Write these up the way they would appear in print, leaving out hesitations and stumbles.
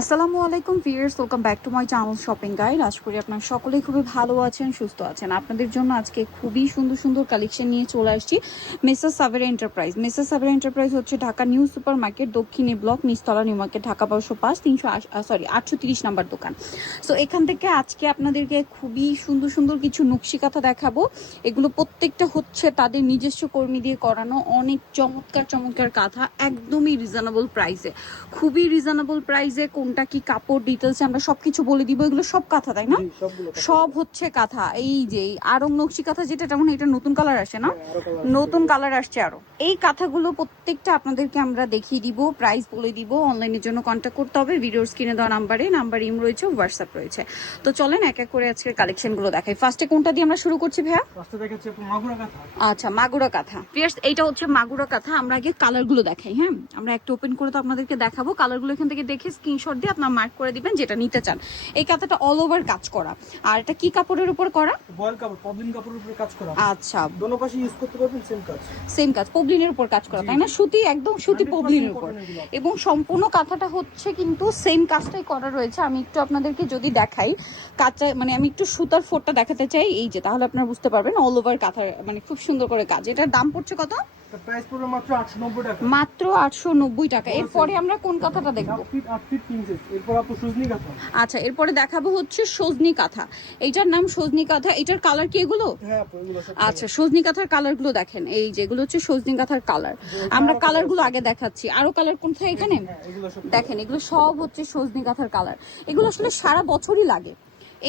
আসসালামু আলাইকুম viewers, welcome back to my channel shopping guide. আশা করি আপনারা সকলেই খুবই ভালো আছেন, সুস্থ আছেন। আপনাদের জন্য আজকে খুবই সুন্দর সুন্দর কালেকশন নিয়ে চলে আসছি Mrs Sabera enterprise. Mrs Sabera enterprise হচ্ছে ঢাকা নিউ সুপার মার্কেট, দক্ষিণী ব্লক, নিচতলা নিউ মার্কেট, ঢাকা 1205 830 নাম্বার দোকান। সো এখান থেকে আজকে আপনাদেরকে খুবই সুন্দর সুন্দর কিছু নকশি কাঁথা দেখাবো। এগুলো প্রত্যেকটা হচ্ছে তাদের নিজস্ব কর্মী দিয়ে করানো অনেক চমৎকার চমৎকার কাঁথা, একদমই রিজনেবল প্রাইসে, খুবই রিজনেবল প্রাইসে। কোনটা কি কাপড় ডিটেলস আমরা সবকিছু বলে দিব। এগুলো সব কাঁথা, তাই না? সব হচ্ছে কাঁথা। এই যে আরং নকশি কাঁথা যেটা, তেমন এটা নতুন কালার আসে না, নতুন কালার আসছে আরো। এই কাঁথাগুলো প্রত্যেকটা আপনাদেরকে আমরা দেখিয়ে দিব, প্রাইস বলে দিব। অনলাইনের জন্য কন্ট্যাক্ট করতে হবে ভিডিওর স্ক্রিনে দেওয়া নাম্বার ইম রয়েছে, হোয়াটসঅ্যাপ রয়েছে। তো চলেন এক এক করে আজকের কালেকশন গুলো দেখাই। ফার্স্টে কোনটা দিয়ে আমরা শুরু করছি ভাইয়া? ফার্স্টে দেখাচ্ছি আপু মাগুরা কাঁথা। আচ্ছা, মাগুরা কাঁথা। ফিয়ার্স, এইটা হচ্ছে মাগুরা কাঁথা। আমরা আগে কালার গুলো দেখাই। হ্যাঁ, আমরা একটা ওপেন করে তো আপনাদেরকে দেখাবো। কালার গুলো এখান থেকে দেখে স্ক্রিনশট দিয়ে আপনার মার্ক করে দিবেন যেটা নিতে চান। এই কাঁথাটা অল ওভার কাজ করা। আর এটা কি কাপড়ের উপর করা? বয়েল কাপড়, পবলিন কাপড়ের উপর কাজ করা। আচ্ছা, দোনো পাশে ইউজ করতে পারবেন, সেম কাজ, পবলিনের উপর কাজ করা, তাই না? সুতি, একদম সুতি পবলিনের উপর। এবং সম্পূর্ণ কাঁথাটা হচ্ছে কিন্তু সেম কাজটাই করা রয়েছে। আমি একটু আপনাদেরকে যদি দেখাই কাঁচা, মানে আমি একটু সুতার ফোটটা দেখাতে চাই, এই যে, তাহলে আপনারা বুঝতে পারবেন অল ওভার কাঁথা, মানে খুব সুন্দর করে কাজ। এটার দাম পড়ছে কত? প্রাইস পড়বে মাত্র 890 টাকা। মাত্র 890 টাকা। এরপরে আমরা কোন কাঁথাটা দেখবো? 8 ফিট 3 ইঞ্চি। এরপর আপু সজনি কাঁথা। আচ্ছা, এরপরে দেখাবো হচ্ছে সজনি কাঁথা। এইটার নাম সজনি কাঁথা। এটার কালার কি এগুলো? হ্যাঁ আপু, এগুলো সব। আচ্ছা, সজনি কাঁথার কালার গুলো দেখেন। এই যেগুলো হচ্ছে সজনি কাঁথার কালার। আমরা কালার গুলো আগে দেখাচ্ছি। আরো কালার কোনটা এখানে দেখেন, এগুলো সব হচ্ছে সজনি কাঁথার কালার। এগুলো আসলে সারা বছরই লাগে।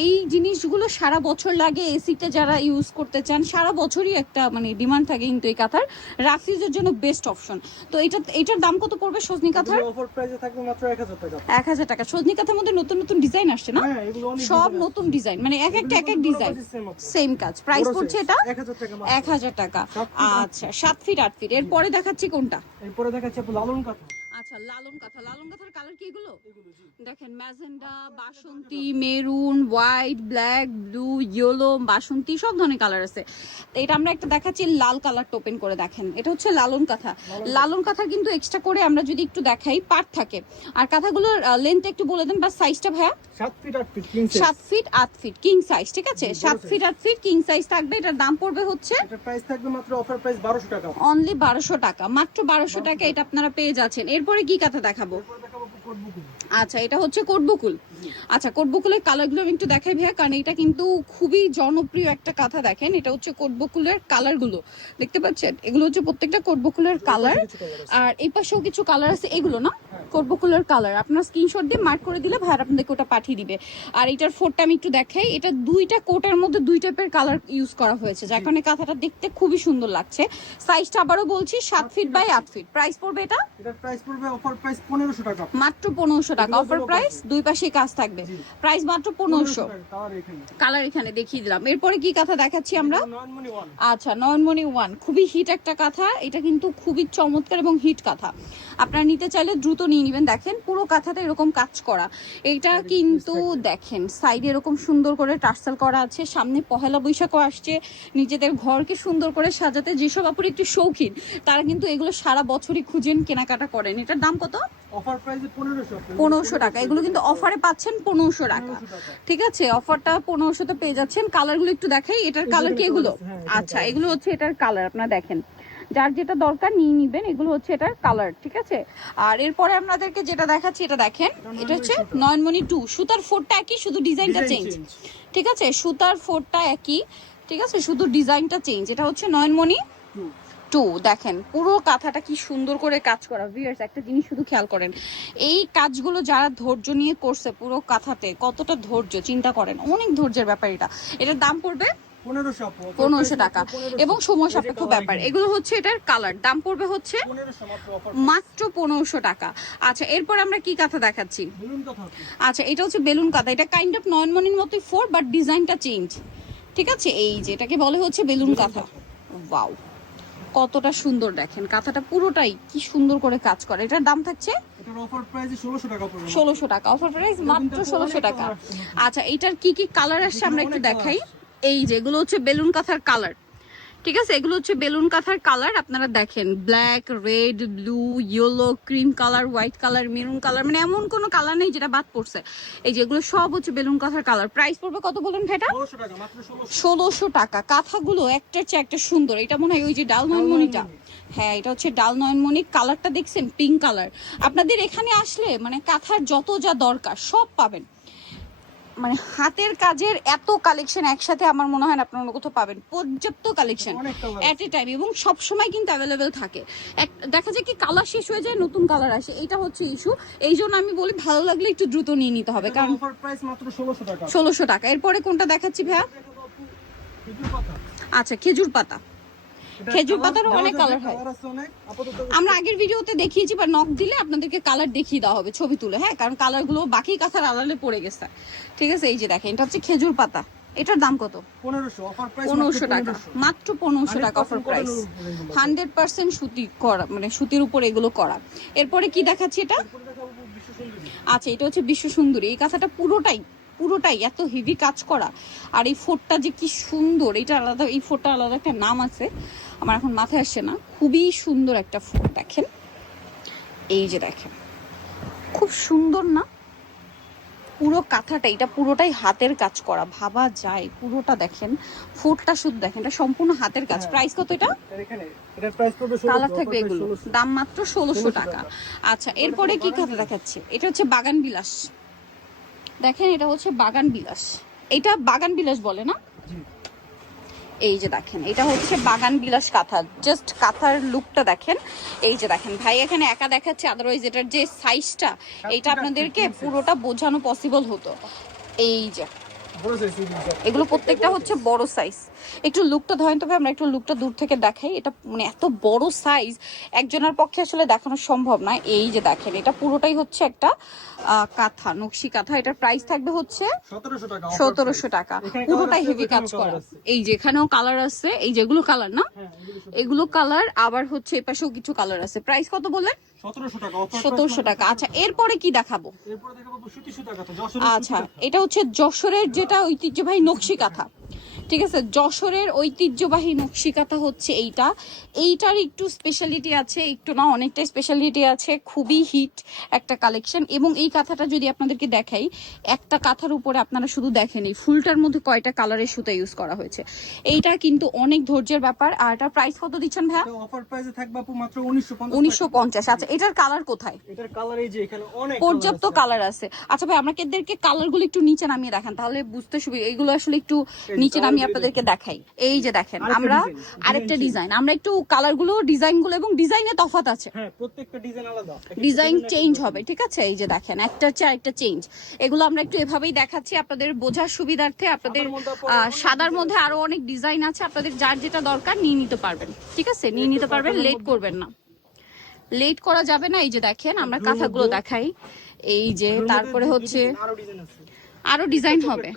এই জিনিসগুলো সারা বছর লাগে। এসিতে যারা ইউজ করতে চান সারা বছরই একটা মানে ডিমান্ড থাকে কিন্তু এই কাঁথার। রাফিজের জন্য বেস্ট অপশন। তো এটার দাম কত পড়বে সজনি কাঁথার? অফার প্রাইসে থাকবে মাত্র 1000 টাকা। 1000 টাকা। সজনি কাঁথার মধ্যে নতুন নতুন ডিজাইন আসছে না? হ্যাঁ, এগুলো অনেক সব নতুন ডিজাইন, মানে এক একটা এক এক ডিজাইন, সেম কাজ। প্রাইস পড়ছে এটা 1000 টাকা। 1000 টাকা। আচ্ছা, 7 ফিট 8 ফিট। এরপরে দেখাচ্ছি কোনটা? এরপরে দেখাচ্ছি আপু লালন কাঁথা। আচ্ছা, লালন কাঁথা। লালন কাঁথার কালার কি এগুলো? দেখেন, ম্যাজেন্ডা, বাসন্তী, maroon, white, black, blue, yellow, বাসন্তী, সব ধরনের কালার আছে। তো এটা আমরা একটা দেখাচ্ছি লাল কালারটা ওপেন করে দেখেন। এটা হচ্ছে লালন কাঁথা। লালন কাঁথা কিন্তু এক্সট্রা করে আমরা যদি একটু দেখাই পার্ট থাকে। আর কাঁথাগুলোর লেন্থ একটু বলে দেন বা সাইজটা ভাইয়া? 7 feet 8 feet king size. 7 feet 8 feet king size, ঠিক আছে? 7 ফিট 8 ফিট কিং সাইজ থাকবে। এটার দাম পড়বে হচ্ছে, এটার প্রাইস থাকবে মাত্র অফার প্রাইস 1200 টাকা। অনলি 1200 টাকা। মাত্র 1200 টাকা এটা আপনারা পেয়ে যাচ্ছেন। এরপরে কি কাঁথা দেখাবো? এরপর দেখাবো আপু কোটবুকুল। আচ্ছা, এটা হচ্ছে কোটবকুল। আচ্ছা, কোটবকুলের কালারগুলো আমি একটু দেখাই ভাইয়া, কারণ এটা কিন্তু খুবই জনপ্রিয় একটা কাঁথা। দেখেন, এটা হচ্ছে কোটবকুলের কালারগুলো দেখতে পাচ্ছেন। এগুলো হচ্ছে প্রত্যেকটা কোটবকুলের কালার। আর এই পাশেও কিছু কালার আছে, এগুলো না কোটবকুলের কালার। আপনার স্ক্রিনশট দিয়ে মার্ক করে দিলে ভাইয়া আপনাদেরকে ওটা পাঠিয়ে দিবে। আর এটার ফোরটা আমি একটু দেখাই। এটা দুইটা কোটের মধ্যে দুই টাইপের কালার ইউজ করা হয়েছে, যার কারণে কাঁথাটা দেখতে খুবই সুন্দর লাগছে। সাইজটা আবারও বলছি 7 ফিট বাই 8 ফিট। প্রাইস পড়বে এটা? এটার প্রাইস পড়বে অফার প্রাইস 1500 টাকা। মাত্র 1500 টাকা অফার প্রাইস। দুই পাশে কাজ থাকবে। প্রাইস মাত্র 1500। কালার এখানে দেখিয়ে দিলাম। এরপরে কি কাঁথা দেখাচ্ছি আমরা? আচ্ছা, নয়নমণি 1 খুবই হিট একটা কাঁথা। এটা কিন্তু খুবই চমৎকার এবং হিট কাঁথা। আপনারা নিতে চাইলে দ্রুত নিয়ে নেবেন। দেখেন, পুরো কাঁথাতে এরকম কাজ করা। এইটা কিন্তু দেখেন সাইডে এরকম সুন্দর করে টার্সেল করা আছে। সামনে পহেলা বৈশাখও আসছে। নিজেদের ঘরকে সুন্দর করে সাজাতে যেসব আপুর একটু শৌখিন, তারা কিন্তু এগুলো সারা বছরই খুঁজেন, কেনাকাটা করেন। এটার দাম কত? অফার প্রাইসে 1500 টাকা। এগুলো কিন্তু অফারে পাচ্ছেন 1500 টাকা, ঠিক আছে? অফারটা 1500 তে পেয়ে যাচ্ছেন। কালারগুলো একটু দেখাই। এটার কালার কি এগুলো? আচ্ছা, এগুলো হচ্ছে এটার কালার। আপনারা দেখেন, যার যেটা দরকার নিয়ে নিবেন। এগুলো হচ্ছে এটার কালার, ঠিক আছে? আর এরপরে আপনাদেরকে যেটা দেখাচ্ছি, এটা দেখেন, এটা হচ্ছে নয়নমণি 2। সুতার ফোরটা একই, শুধু ডিজাইনটা চেঞ্জ, ঠিক আছে? সুতার ফোরটা একই, ঠিক আছে, শুধু ডিজাইনটা চেঞ্জ। এটা হচ্ছে নয়নমণি 2। দেখেন পুরো কাঁথাটা কি সুন্দর করে কাজ করা। ভিউয়ার্স, একটা জিনিস শুধু খেয়াল করেন, এই কাজগুলো যারা ধৈর্য নিয়ে করছে পুরো কাঁথাতে, কতটা ধৈর্য চিন্তা করেন, অনেক ধৈর্যের ব্যাপার এটা। এটার দাম পড়বে 1500 টাকা এবং সময় সাপেক্ষ ব্যাপার। এগুলো হচ্ছে এটার কালার। দাম পড়বে হচ্ছে মাত্র 1500 টাকা। আচ্ছা, এরপর আমরা কি কাঁথা দেখাচ্ছি? আচ্ছা, এটা হচ্ছে বেলুন কাঁথা। এটা কাইন্ড অফ নয়নমণির মতোই ফোর, বাট ডিজাইনটা চেঞ্জ, ঠিক আছে? এই যে এটাকে বলে হচ্ছে বেলুন কাঁথা। ওয়াও, কতটা সুন্দর দেখেন। কাঁথাটা পুরোটাই কি সুন্দর করে কাজ করে। এটার দাম থাকছে এটার অফার প্রাইস 1600 টাকা পড়বে। 1600 টাকা অফার প্রাইস, মাত্র 1600 টাকা। আচ্ছা, এটার কি কি কালার আসছে আমরা একটু দেখাই। এই যে এগুলো হচ্ছে বেলুন কাঁথার কালার, ঠিক আছে, এগুলো হচ্ছে বেলুন কাঁথার কালার। আপনারা দেখেন black, red, blue, yellow, cream colour, white colour, maroon colour, মানে এমন কোনো কালার নেই যেটা বাদ পড়ছে। এই যেগুলো সব হচ্ছে বেলুন কাঁথার কালার। প্রাইস পড়বে কত বলুন ভাইটা? 1600 টাকা, মাত্র 1600। 1600 টাকা। কাঁথাগুলো একটার চেয়ে একটা সুন্দর। এটা মনে হয় ওই যে ডাল নয়নমণিটা। হ্যাঁ, এটা হচ্ছে ডাল নয়নমণি। কালারটা দেখছেন, পিঙ্ক কালার। আপনাদের এখানে আসলে মানে কাঁথার যত যা দরকার সব পাবেন। মানে হাতের কাজের এত কালেকশন একসাথে আমার মনে হয় না আপনারা অন্য কোথাও পাবেন। পর্যাপ্ত কালেকশন অনেক কালার এট এ টাইম, এবং সব সময় কিন্তু অ্যাভেলেবেল থাকে। দেখা যায় কি কালার শেষ হয়ে যায়, নতুন কালার আসে, এটা হচ্ছে ইস্যু। এই জন্য আমি বলি ভালো লাগলে একটু দ্রুত নিয়ে নিতে হবে, কারণ অফার প্রাইস মাত্র 1600 টাকা। 1600 টাকা। এরপরে কোনটা দেখাচ্ছি ভাইয়া? খেজুর পাতা। আচ্ছা, খেজুর পাতা। এটা খেজুর colour পাতারও দেওয়া অনেক যাবে, কালার হয়। colour আছে অনেক। আপাতত আমরা আগের ভিডিওতে দেখিয়েছি, বা নক দিলে আপনাদেরকে কালার দেখিয়ে দেওয়া হবে ছবি তুলে, হ্যাঁ, কারণ কালারগুলো বাকি কাঁথার আড়ালে পড়ে গেছে। ঠিক আছে, এই যে দেখেন, এটা হচ্ছে খেজুর পাতা। এটার দাম কত? 1500 অফার প্রাইস 1500 টাকা, মাত্র 1500 টাকা অফার প্রাইস। 100% সুতি করা, মানে সুতির উপর এগুলো করা। এরপরে কি দেখাচ্ছি এটা? আচ্ছা, এটা হচ্ছে বিশ্ব সুন্দরী। এই কাঁথাটা পুরোটাই এত হেভি কাজ করা, আর এই ফোটটা যে কি সুন্দর, এটা আলাদা, এই ফোটটা আলাদা একটা নাম আছে, আমার এখন মাথায় আসছে না। খুবই সুন্দর একটা ফোট, দেখেন, এই যে দেখেন, খুব সুন্দর না? পুরো কাঁথাটা, এটা পুরোটাই হাতের কাজ করা, ভাবা যায়। পুরোটা দেখেন, ফুটটা শুধু দেখেন, এটা সম্পূর্ণ হাতের কাজ। প্রাইস কত এটা? এখানে এটার প্রাইস পড়বে 1600। কালার থাকবে এগুলো, দাম মাত্র 1600 টাকা। আচ্ছা, এরপরে কি কাঁথা দেখাচ্ছি? এটা হচ্ছে বাগান বিলাস। দেখেন, এটা হচ্ছে বাগান বিলাস। এটা বাগান বিলাস বলে না? জি। এই যে দেখেন, এটা হচ্ছে বাগান বিলাস কাঁথা। জাস্ট কাঁথার লুকটা দেখেন। এই যে দেখেন, ভাই এখানে একা দেখাচ্ছে, আদারওয়াইজ এটার যে সাইজটা, এটা আপনাদেরকে পুরোটা বোঝানো পসিবল হতো। এই যে বড় সাইজ এগুলো প্রত্যেকটা হচ্ছে বড় সাইজ। একটু লুকটা ধরেন, তবে আমরা একটু লুকটা দূর থেকে দেখাই। এটা মানে এত বড় সাইজ একজনের পক্ষে আসলে দেখানো সম্ভব না। এই যে দেখেন, এটা পুরোটাই হচ্ছে একটা কাঁথা, নকশি কাঁথা। এটার প্রাইস থাকবে হচ্ছে 1700 টাকা। 1700 টাকা। পুরোটাই হেভি কাজ করা। এই যে এখানেও কালার আছে, এই যেগুলো কালার না, হ্যাঁ, এগুলো কালার, আবার হচ্ছে এপাশেও কিছু কালার আছে। প্রাইস কত বললেন? 1700 টাকা অফার। 1700 টাকা। আচ্ছা, এরপরে কি দেখাবো? এরপরে দেখাবো সুতি সুতা কাঁথা, যশোরের আচ্ছা, এটা হচ্ছে যশোরের যেটা ঐতিহ্যবাহী নকশি কাঁথা। ঠিক আছে, যশোরের ঐতিহ্যবাহী নকশি কাঁথা হচ্ছে এইটা। এইটার একটু স্পেশালিটি আছে, একটু না অনেকটাই স্পেশালিটি আছে। খুবই হিট একটা কালেকশন। এবং এই কাঁথাটা যদি আপনাদেরকে দেখাই, একটা কাঁথার উপরে আপনারা শুধু দেখেন এই ফুলটার মধ্যে কয়টা কালারের সুতা ইউজ করা হয়েছে। এইটা কিন্তু অনেক ধৈর্যের ব্যাপার। আর এটার প্রাইস কত দিচ্ছেন ভাইয়া? এটা অফার প্রাইসে থাকবে আপু মাত্র 1950। 1950। আচ্ছা, এটার কালার কোথায়? এটার কালার এই যে এখানে অনেক পর্যাপ্ত কালার আছে। আচ্ছা ভাই, আমাদেরকে কালারগুলো একটু নিচে নামিয়ে দেখান, তাহলে বুঝতে সুবিধা। এইগুলো আসলে একটু নিচে নামিয়ে আপনাদেরকে দেখাই। এই যে দেখেন, আমরা আরেকটা ডিজাইন, আমরা একটু কালারগুলো, ডিজাইনগুলো, এবং ডিজাইনের তফাৎ আছে। হ্যাঁ, প্রত্যেকটা ডিজাইন আলাদা, ডিজাইন চেঞ্জ হবে। ঠিক আছে, এই যে দেখেন, একটার চেয়ে আরেকটা চেঞ্জ। এগুলো আমরা একটু এভাবেই দেখাচ্ছি আপনাদের বোঝার সুবিধার্থে। আপনাদের সাদার মধ্যে আরো অনেক ডিজাইন আছে, আপনাদের যার যেটা দরকার নিয়ে নিতে পারবেন। ঠিক আছে, নিয়ে নিতে পারবেন, লেট করবেন না, লেট করা যাবে না। এই যে দেখেন, আমরা কাঁথাগুলো দেখাই। এই যে তারপরে হচ্ছে আরো ডিজাইন হবে।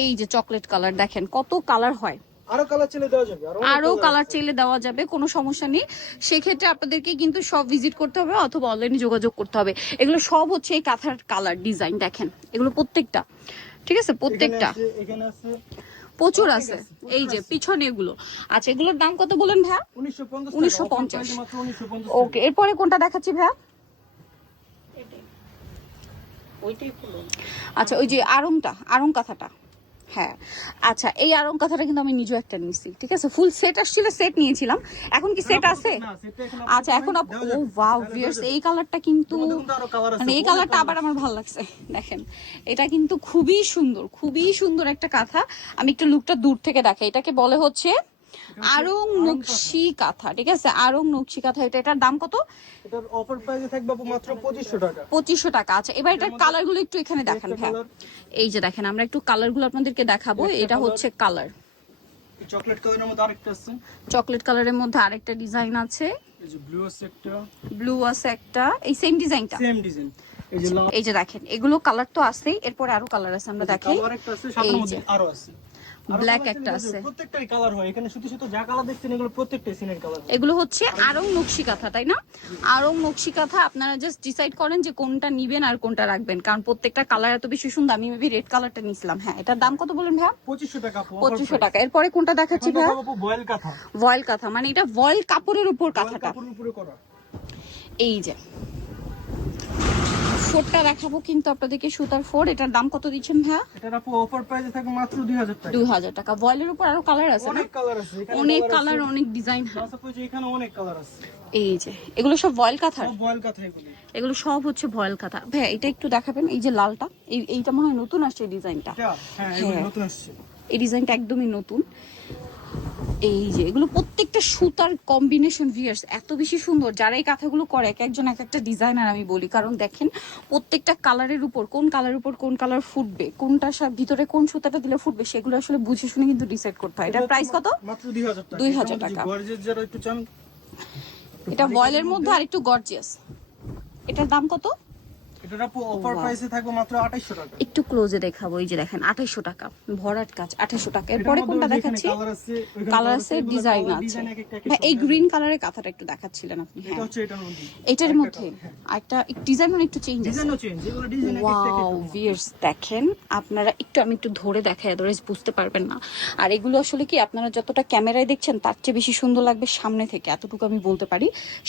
এই যে চকলেট কালার, দেখেন কত কালার হয়। আরো কালার চাইলে দেওয়া যাবে, আরো কালার চাইলে দেওয়া যাবে, কোনো সমস্যা নেই। সেক্ষেত্রে আপনাদেরকে কিন্তু সব ভিজিট করতে হবে অথবা অনলাইনে যোগাযোগ করতে হবে। এগুলো সব হচ্ছে এই কাঁথার কালার ডিজাইন, দেখেন এগুলো প্রত্যেকটা। ঠিক আছে, প্রত্যেকটা এখানে আছে প্রচুর আছে। এই যে পিছনে এগুলো। আচ্ছা, এগুলোর দাম কত বলেন ভাইয়া? 1950। মাত্র 1950। ওকে, এরপরে কোনটা দেখাচ্ছি ভাইয়া? আচ্ছা, ওই যে আড়ং কাঁথাটা। হ্যাঁ, আচ্ছা, এই আড়ং কাঁথাটা কিন্তু আমি নিজেও একটা নিয়েছি। ঠিক আছে, ফুল সেট আসছিল, সেট নিয়েছিলাম। এখন কি সেট আছে? আচ্ছা, এখন ও ওয়াও ভিউয়ার্স, এই কালারটা কিন্তু, মানে এই কালারটা আবার আমার ভালো লাগছে। দেখেন, এটা কিন্তু খুবই সুন্দর, খুবই সুন্দর একটা কাঁথা। আমি একটু লুকটা দূর থেকে দেখাই। এটাকে বলে হচ্ছে আড়ং নকশি কাঁথা। ঠিক আছে, আড়ং নকশি কাঁথা। এটার দাম কত? এটার অফার প্রাইসে থাকবে আপু মাত্র 2500 টাকা। 2500 টাকা। আচ্ছা, এবার এটার কালারগুলো একটু এখানে দেখান ভাই। এই যে দেখেন, আমরা একটু কালারগুলো আপনাদেরকে দেখাবো। এটা হচ্ছে কালার, চকলেট কালারের মধ্যে আরেকটা আছে, চকলেট কালারের মধ্যে আরেকটা ডিজাইন আছে, এই যে ব্লু আছে একটা, ব্লু আছে একটা, এই সেম ডিজাইনটা, সেম ডিজাইন। এই যে এই যে দেখেন, এগুলো কালার তো আছেই, এরপর আরো কালার আছে, আমরা দেখাই। কালার একটা আছে, সাদার মধ্যে আরো আছে। আরো ব্ল্যাক colour একটা change আছে। প্রত্যেকটাই কালার হয় এখানে, শুধু শুধু যা কালার দেখছেন এগুলো প্রত্যেকটাই সিনের কালার। এগুলো হচ্ছে আরং নকশি কাঁথা, তাই না? আরং নকশি কাঁথা, আপনারা জাস্ট ডিসাইড করেন যে কোনটা নিবেন আর কোনটা রাখবেন, কারণ প্রত্যেকটা কালার এত বেশি সুন্দর। আমি মেবি রেড কালারটা নিছিলাম। হ্যাঁ, এটার দাম কত বলেন ভাইয়া? 2500 টাকা আপু। 2500 টাকা। এরপরে কোনটা দেখাচ্ছি ভাইয়া? আপু ভয়েল কাঁথা। ভয়েল কাঁথা, মানে এটা ভয়েল কাপড়ের উপর ভয়েল কাঁথাটা। কাপড়ের উপরে করা। এই যে ফোরটা দেখাবো কিন্তু আপনাদেরকে, সুতার ফোর। এটার দাম কত দিচ্ছেন ভাইয়া? এটার আপু অফার প্রাইসে থাকে মাত্র 2000 টাকা। 2000 টাকা। ভয়েলের উপর আরো কালার আছে না? অনেক কালার আছে এখানে, অনেক কালার, অনেক ডিজাইন। প্লাস আপু যে এখানে অনেক কালার আছে। এই যে এগুলো সব ভয়েল কাঁথার। সব ভয়েল কাঁথা এগুলো। এগুলো সব হচ্ছে ভয়েল কাঁথা। ভাইয়া এটা একটু দেখাবেন, এই যে লালটা, এইটা মনে হয় নতুন আসছে এই ডিজাইনটা। এটা হ্যাঁ এগুলো নতুন আসছে। এই ডিজাইনটা একদমই নতুন। এই যে এগুলো প্রত্যেকটা সুতার কম্বিনেশন ভিয়ার্স এত বেশি সুন্দর। যারা এই কাঁথাগুলো করে এক একজন এক একটা ডিজাইনার আমি বলি, কারণ দেখেন প্রত্যেকটা কালারের উপর কোন কালারের উপর কোন কালার ফুটবে, কোনটা ভিতরে কোন সুতাটা দিলে ফুটবে, সেগুলো আসলে বুঝে শুনে কিন্তু ডিসাইড করতে হয়। এটার প্রাইস কত? মাত্র 2000 টাকা। 2000 টাকা। গর্জিয়াস যারা একটু চান, এটা ভয়েলের মধ্যে আর একটু গর্জিয়াস। এটার দাম কত? এটার আপু অফার প্রাইসে থাকবে মাত্র 2800 টাকা। একটু ক্লোজে দেখাবো। এই যে দেখেন 2800 টাকা, ভরাট কাজ 2800 টাকা। এরপরে কোনটা দেখাচ্ছি? কালার আছে, ডিজাইন আছে। ভাই এই গ্রিন কালারের কাঁথাটা একটু দেখাচ্ছিলেন আপনি। এটা হ্যাঁ, হচ্ছে এটার মধ্যে। এটার মধ্যে একটা ডিজাইন একটু চেঞ্জ আছে। ডিজাইনও চেঞ্জ, এগুলো ডিজাইন এক একটা ওয়াও ভিউয়ার্স দেখেন, আপনারা একটু, আমি একটু ধরে দেখাই, আদারওয়াইজ বুঝতে পারবেন না। আর এগুলো আসলে কি আপনারা যতটা ক্যামেরায় দেখছেন তার চেয়ে বেশি সুন্দর লাগবে সামনে থেকে, এতটুকু আমি বলতে পারি।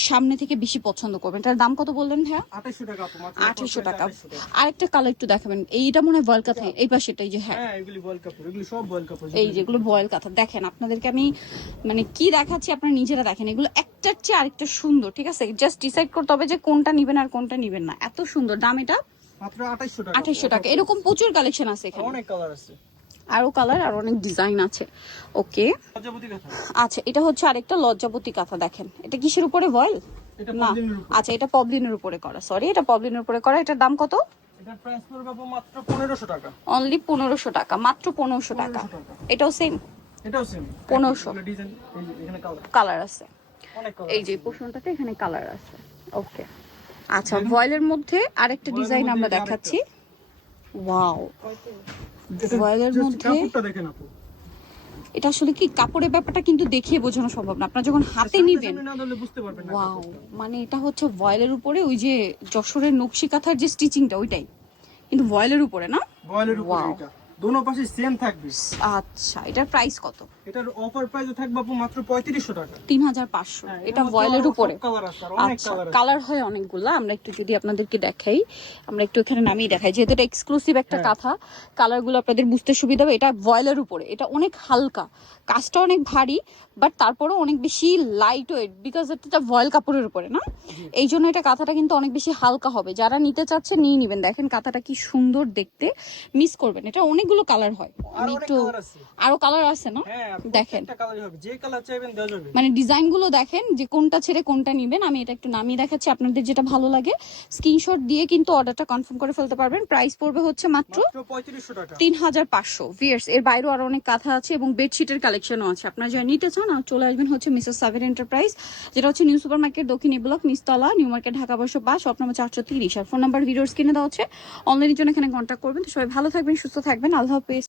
সামনে থেকে বেশি পছন্দ করবেন। এটার দাম কত বললেন ভাইয়া? 2800 টাকা আপু, মাত্র 2800 টাকা। আরেকটা কালার একটু দেখাবেন। এইটা মনে হয় ভয়েল কাঁথা, এই পাশেটা। এই যে হ্যাঁ, হ্যাঁ এগুলি বয়েল কাপড়, এগুলি সব বয়েল কাপড়। এই যেগুলো বয়েল কাঁথা দেখেন, আপনাদেরকে আমি মানে কি দেখাচ্ছি আপনারা নিজেরা দেখেন। এগুলো একটার চেয়ে আরেকটা সুন্দর, ঠিক আছে? জাস্ট ডিসাইড করতে হবে যে কোনটা নিবেন আর কোনটা নিবেন না। এত সুন্দর। দাম এটা মাত্র 2800 টাকা। 2800 টাকা। এরকম প্রচুর কালেকশন আছে এখানে, অনেক কালার আছে, আরো কালার আর অনেক ডিজাইন আছে। ওকে, লজ্জাবতী কাঁথা। আচ্ছা এটা হচ্ছে আরেকটা লজ্জাবতী কাঁথা। দেখেন এটা কিসের উপরে? ভয়েল এটা না, পলিনের উপর। আচ্ছা এটা পবলিনের উপরে করা। সরি, এটা পবলিনের উপরে করা। এটার দাম কত? এটার প্রাইস পড়বে আপু মাত্র 1500 টাকা। অনলি 1500 টাকা, মাত্র 1500 টাকা। 1500 টাকা। এটাও সেম এটাও সেম 1500। এগুলো ডিজাইন, এই যে এখানে কালার, কালার আছে। অনেক কালার। এই যে পোর্শনটাতে এখানে কালার আছে। ওকে, আচ্ছা ভয়েলের মধ্যে আরেকটা ডিজাইন আমরা দেখাচ্ছি। ওয়াও, ভয়েলের মধ্যে কাপড়টা দেখেন আপু। এটা আসলে কি কাপড়ের ব্যাপারটা কিন্তু দেখিয়ে বোঝানো সম্ভব না, আপনারা যখন হাতে নিবেন। সামনে না ধরলে বুঝতে পারবেন না ওয়াও, কাপড়টা। মানে এটা হচ্ছে ভয়েলের উপরে ওই যে যশোরের নকশি কাঁথার যে স্টিচিংটা ওইটাই, কিন্তু ভয়েলের উপরে না? বয়েলের উপর Wow. এটা দোনো পাশে সেম থাকবে। আচ্ছা এটার প্রাইস কত? এটার অফার প্রাইসে থাকবে আপু মাত্র 3500 টাকা। 3500। হ্যাঁ, এটা মধ্যে ভয়েলের আরো উপরে। সব কালার আছে, আর অনেক আচ্ছা, কালার আছে। কালার হয় অনেকগুলো। আমরা একটু যদি আপনাদেরকে দেখাই, আমরা একটু এখানে নামিয়ে দেখাই, যেহেতু এটা এক্সক্লুসিভ একটা হ্যাঁ। কাঁথা, কালারগুলো আপনাদের বুঝতে সুবিধা হবে। এটা ভয়েলের উপরে, এটা অনেক হালকা, কাজটা অনেক ভারী, বাট তারপরেও অনেক বেশি লাইট ওয়েট, বিকজ এটা ভয়েল কাপড়ের উপরে না, এই জন্য এটা কাঁথাটা কিন্তু অনেক বেশি হালকা হবে। যারা নিতে চাচ্ছে নিয়ে নেবেন। দেখেন কাঁথাটা কি সুন্দর দেখতে, মিস করবেন। এটা অনেকগুলো কালার হয়। আর আমি অনেক একটু, কালার আছে। আরো কালার আছে না? হ্যাঁ দেখেন একটা কালারই হবে, যে কালার চাইবেন দেওয়া যাবে। মানে ডিজাইন গুলো দেখেন যে কোনটা ছেড়ে কোনটা নিবেন। আমি এটা একটু নামিয়ে দেখাচ্ছি, আপনাদের যেটা ভালো লাগে স্ক্রিনশট দিয়ে কিন্তু অর্ডারটা কনফার্ম করে ফেলতে পারবেন। প্রাইস পড়বে হচ্ছে মাত্র 3500 টাকা। 3500। ভিয়ার্স এর বাইরেও আরো অনেক কাঁথা আছে এবং বেডশিটের কালেকশনও আছে। আপনারা যারা নিতে চান আর চলে আসবেন হচ্ছে মিসেস সাবির এন্টারপ্রাইজ, যেটা হচ্ছে নিউ সুপার মার্কেট দক্ষিণ ব্লক, নিচতলা, new market, Dhaka 12/5, shop number 430। আর ফোন নাম্বার ভিডিওর স্ক্রিনে দেওয়া হচ্ছে, অনলাইনের জন্য এখানে কন্ট্যাক্ট করবেন। তো সবাই ভালো থাকবেন, সুস্থ থাকবেন, আল্লাহ হাফেজ।